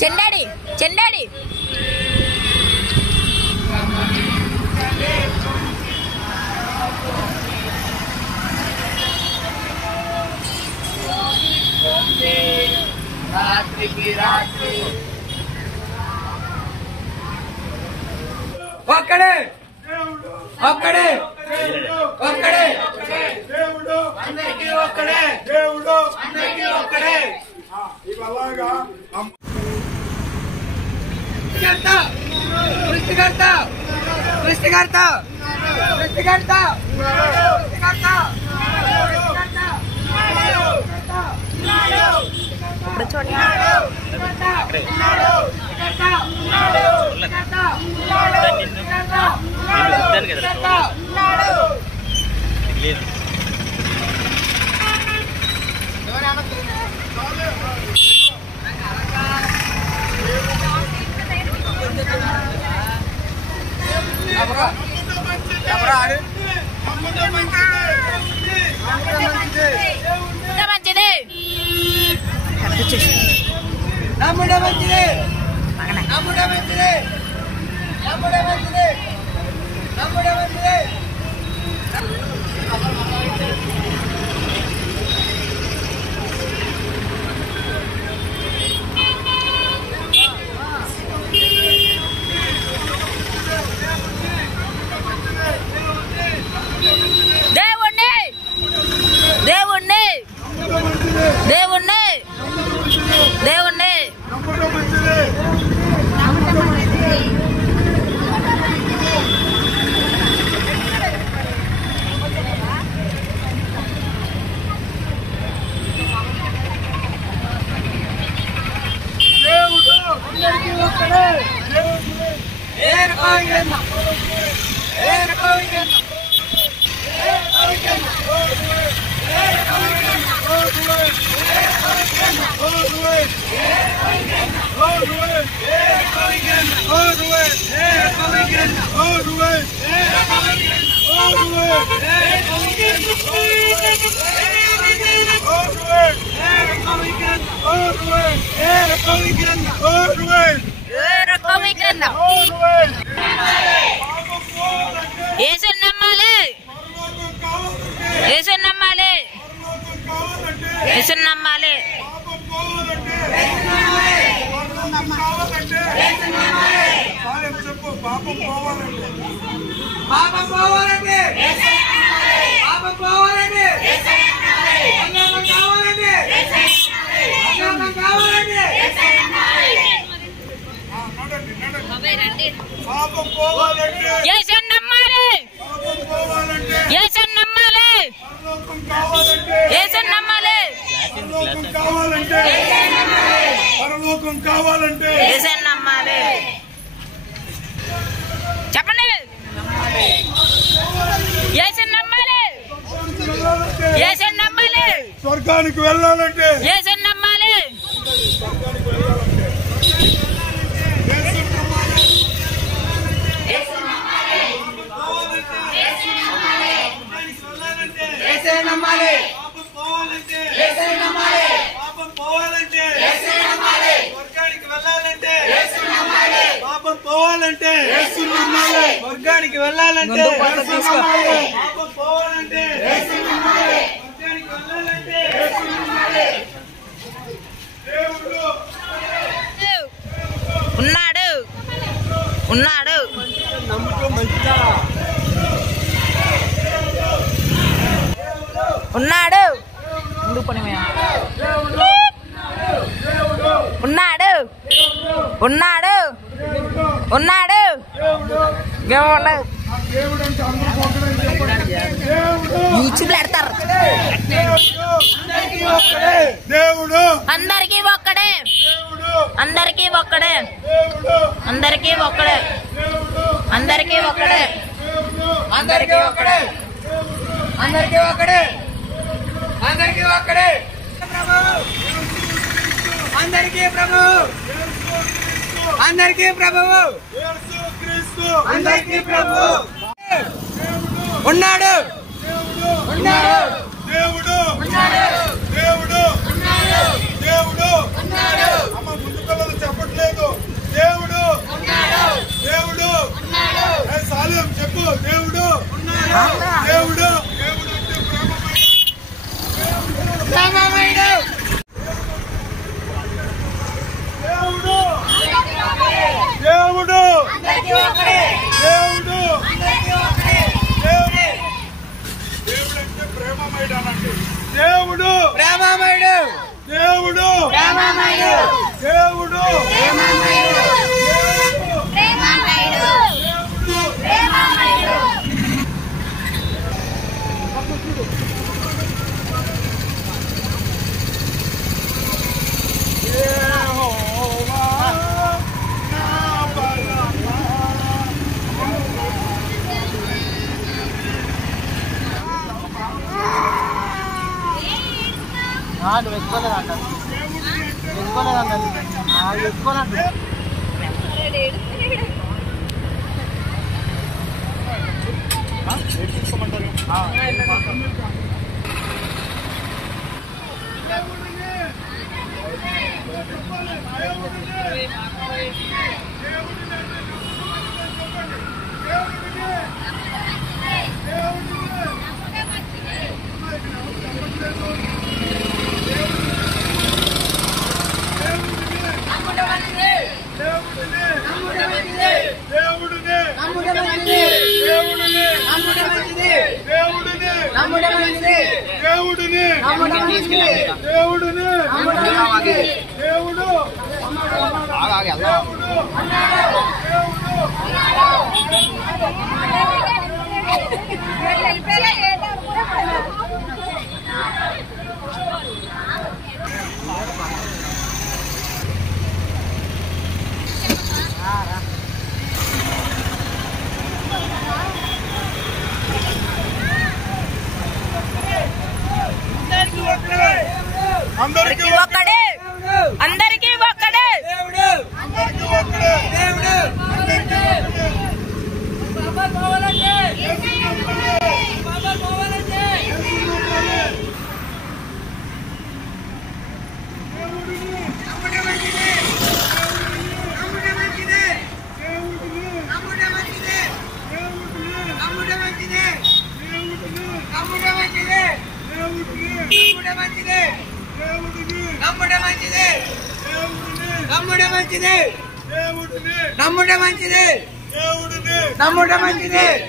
చెండాడి చెండాడి రాత్రికి రాత్రి ఒక్కడే ఒక్కడే ఒక్కడే దేవుడు అందరికీ ఒక్కడే దేవుడు అందరికీ ఒక్కడే ఇలాగా సృష్టికర్త సృష్టికర్త సృష్టికర్త సృష్టికర్త ఇప్పుడు చూడండి మంచిది నమ్ముడే మంచిది నమ్ముడే మంచిది నమ్ముడే మంచిది నమ్ముడే మంచిది దేవుణ్ణి దేవుణ్ణి దేవుణ్ణి దేవుణ్ణి యేసుని నమ్మాలి యేసుని నమ్మాలి యేసుని నమ్మాలి పాపం పోవాలంటే పాపం పోవాలంటే పాపం పోవాలంటే అన్నం కావాలంటే అన్నం కావాలంటే పాపం పోవాలంటే యేసుని నమ్మాలి పాపం పోవాలంటే యేసుని నమ్మాలి పరలోకం కావాలంటే యేసుని నమ్మాలి పరలోకం కావాలంటే పరలోకం కావాలంటే యేసుని నమ్మాలి చెప్పండి యేసుని నమ్మాలి యేసుని నమ్మాలి స్వర్గానికి వెళ్ళాలంటే యేసుని నమ్మాలి నమ్మాలి పాపం పోవాలంటే నమ్మాలి పాపం పోవాలంటే నమ్మాలి స్వర్గానికి వెళ్ళాలంటే పాపం పోవాలంటే నమ్మాలి స్వర్గానికి వెళ్ళాలంటే నమ్మాలి పాపం పోవాలంటే స్వర్గానికి వెళ్ళాలంటే దేవుడు ఉన్నాడు ఉన్నాడు ఉన్నాడు ఉన్నాడు ఉన్నాడు ఉన్నాడు యూట్యూబ్ పెడతారు దేవుడు అందరికీ ఒక్కడే దేవుడు అందరికీ ఒక్కడే దేవుడు అందరికీ ఒక్కడే అందరికీ ఒక్కడే అందరికీ ఒక్కడే అందరికీ ఒక్కడే అందరికీ ఒక్కడే అందరికీ ప్రభు అందరికీ ప్రభువు అందరికీ ప్రభు ఉన్నాడు ఉన్నాడు దేవుడు ఉన్నాడు దేవుడు ఉన్నాడు దేవుడు ఉన్నాడు అమ్మ ముందు పిల్లలు చెప్పండి దేవుడు దేవుడు అంటే ప్రేమమయుడు అనండి. దేవుడు ప్రేమమయుడు దేవుడు ప్రేమమయుడు దేవుడు యెహోవా నా బలమా. నువ్వు ఎత్తుకోలేదంట ఎత్తుకోలేదంట అందరికీ ఒక్కడే అందరికీ ఒక్కడే నమ్ముడే మంచిది నమ్ముడే మంచిది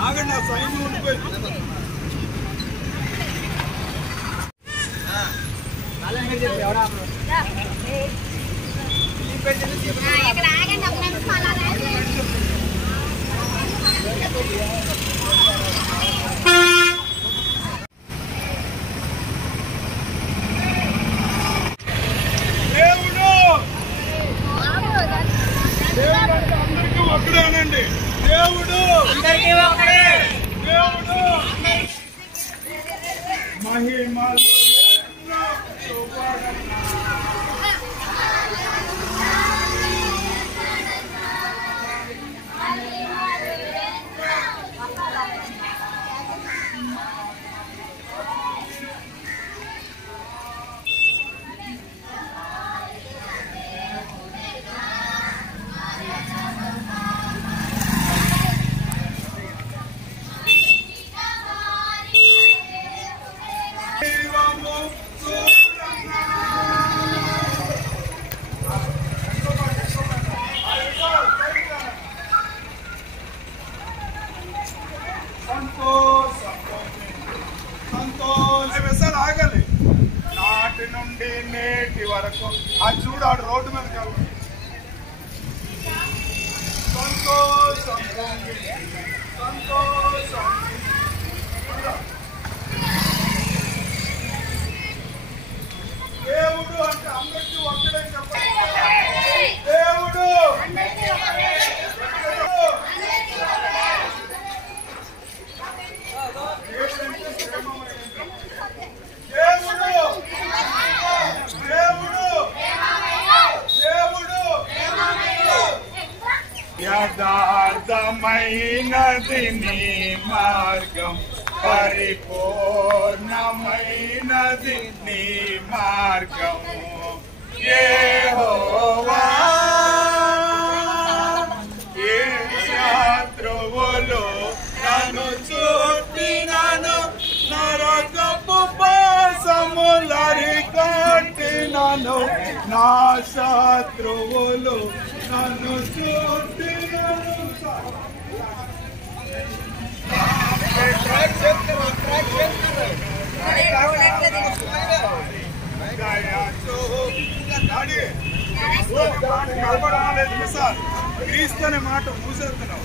ఆగండి ఆ సైన్యం ఉండిపోయి అందరికీ ఒక్కడేనండి. దేవుడు అందరికీ ఒకడే దేవుడు మహిమలు ఆగాలి. నాటి నుండి నేటి వరకు అది చూడాడు రోడ్డు మీద కావాలి. సంతోషం సంతోషం దేవుడు అంటే అందరికీ ఒక్కడే చెప్పండి. దేవుడు యథార్థమైనది నీ మార్గం, పరిపూర్ణమైనది నీ మార్గం. యెహోవా ఏ శత్రువులు చూస్తాను నా శత్రువులు నన్ను చూస్తున్నాను. క్రీస్తు అనే మాట మూసేస్తున్నావు.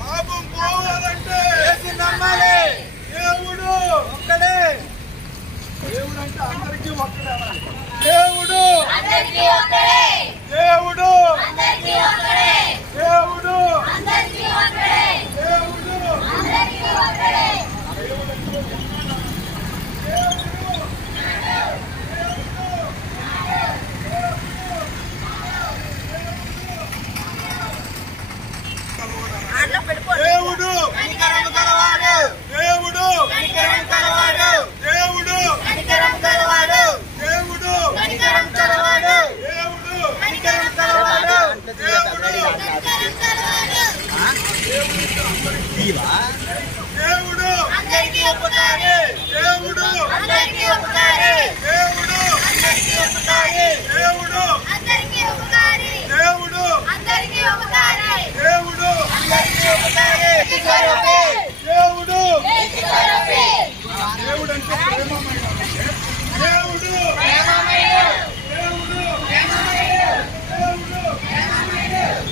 పాపం పోవాలంటే నమ్మాలి. దేవుడు ఒక్కడే. దేవుడు అంటే అందరికీ ఒక్కడే. దేవుడు దేవుడు దేవుడు దేవుడు కనికరము గలవాడు. దేవుడు కనికరము గలవాడు. దేవుడు కనికరము గలవాడు. దేవుడు కనికరము గలవాడు. దేవుడు కనికరము గలవాడు. దేవుడు దేవుడు అందరికీ ఉపకారి. దేవుడు అందరికీ ఉపకారి. దేవుడు అందరికీ ఉపకారి. దేవుడు అందరికీ ఉపకారి. దేవుడు అందరికీ ఉపకారి. దేవుడు అందరికీ ఉపకారి. దేవుడు దేవుడు అంటే ప్రేమమయుడు. దేవుడు ప్రేమమయుడు. దేవుడు ప్రేమమయుడు.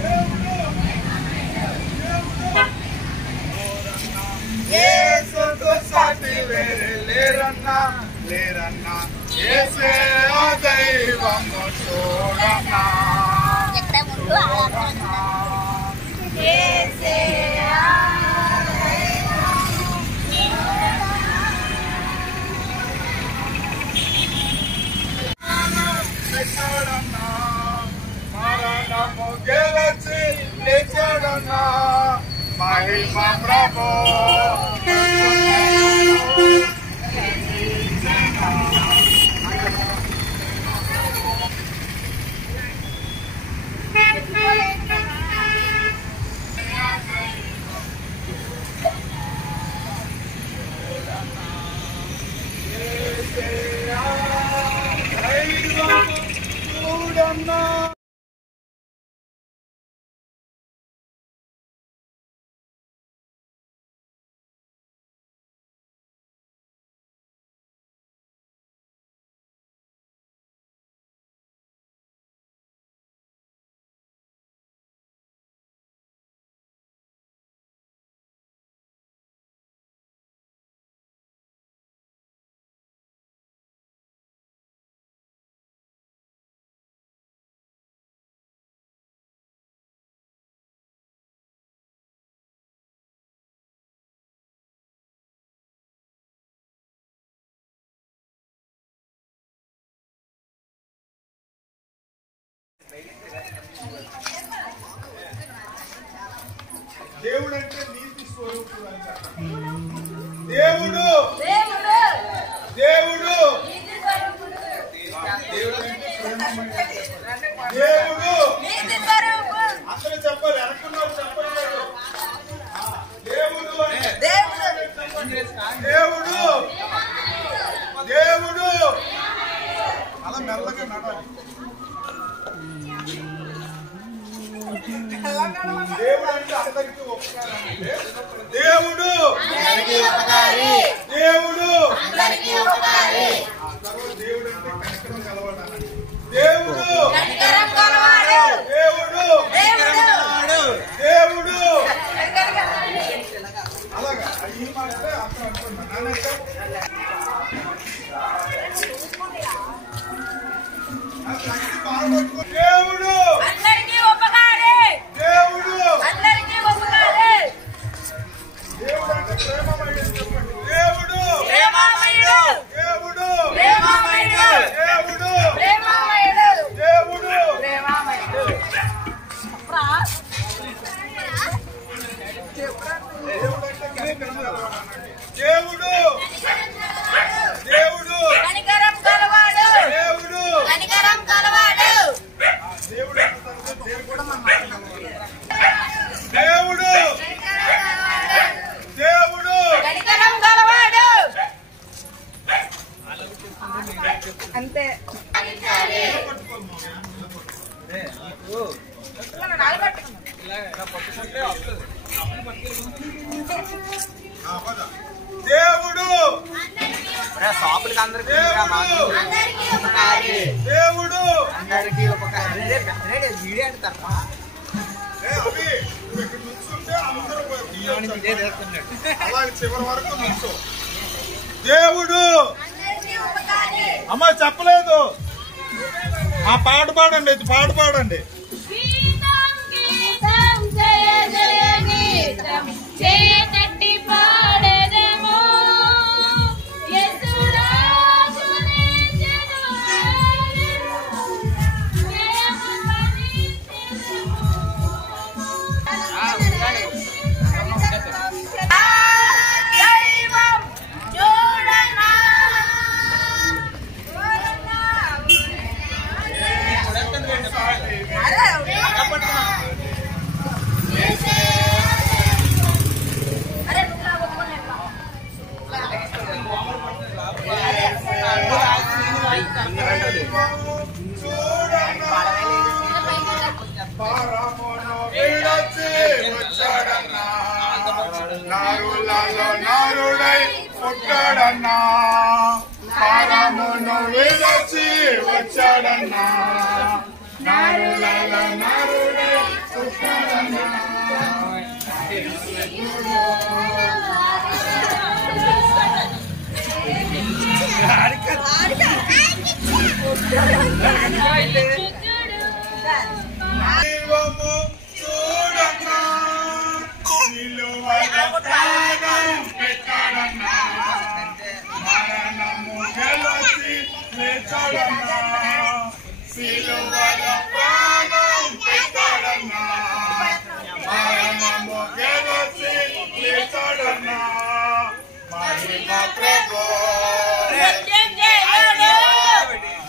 దేవుడు యేసుతో సాటి వేరే లేరన్నా లేరన్నా. యేసే ఆ దైవము చూడన్నా. మరణము గెలిచి లేచాడన్నా. మహిమ ప్రభు చూడన్నా. అంటే నీతి స్వరూపుడు అని చెప్పాలి. దేవుడు దేవుడు దేవుడు అందరూ చెప్పాలి, అనుకున్నారు చెప్పలేదు. దేవుడు దేవుడు దేవుడు అలా మెల్లగా నడాలి. దేవుడు అంటే అందరికీ ఉపకారం. దేవుడు దేవుడు దేవుడు అంటే కనికరం కలవాడు. దేవుడు దేవుడు దేవుడు అలాగా ఈ మాట అర్థం అనుకున్నాను. దేవుడు అందరికీ ఉపకారి, దేవుడు అందరికీ ఉపకారి. దేవుడు అంటే ప్రేమమయుడు చెప్పండి. దేవుడు ప్రేమమయుడు, దేవుడు ప్రేమమయుడు, దేవుడు ప్రేమమయుడు, దేవుడు ప్రేమమయుడు. దేవుడు దేవుడు కనికరం కలవాడు, దేవుడు కనికరం కలవాడు. దేవుడు దేవుడు దేవుడు కనికరం కలవాడు. అంతే. దేవుడు షాపులకి అందరికి దేవుడు అందరికి ఉపకారం వీడియో అంటారు. అవి నువ్వు ఇక్కడ నుంచుంటే అందరూ అలాగే చివరి వరకు నుంచో. దేవుడు అమ్మ చెప్పలేదు. ఆ పాట పాడండి, ఇది పాట పాడండి. గీతం గీతం జయ జయ గీతం చేయతట్టి పాడెదము. యేసురాజునే జనులారెను జయము పలికెదము. దైవం చూడనా నారులలో నారుడై పుట్టాడన్నా, పారమును విడచి వచ్చాడన్నా. నారులలో నారుడై పుట్టాడన్నా. దైవము చూడన్నా, సిలువల ప్రాణం పెట్టాడన్నా, మరణము గెలిచి లేచాడన్నా. సిలువల ప్రాణం పెట్టాడన్నా, మరణము గెలిచి లేచాడన్నా. మహిమ ప్రభు మృత్యుంజయుడు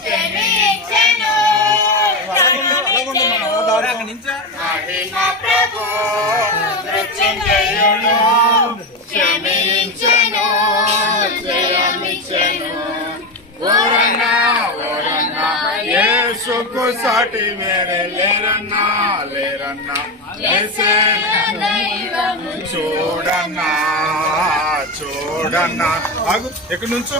జనించెను, జన్మనిచ్చెను. మహిమ ప్రభు మృత్యుంజయుడు క్షమించెను, జయమిచ్చెను. ఓరన్నా ఓరన్నా యేసుకు సాటి వేరే లేరన్నా, లేరన్నా యేసే దైవము చూడన్నా చూడన్నా. ఆగు, ఎక్కడి నుంచో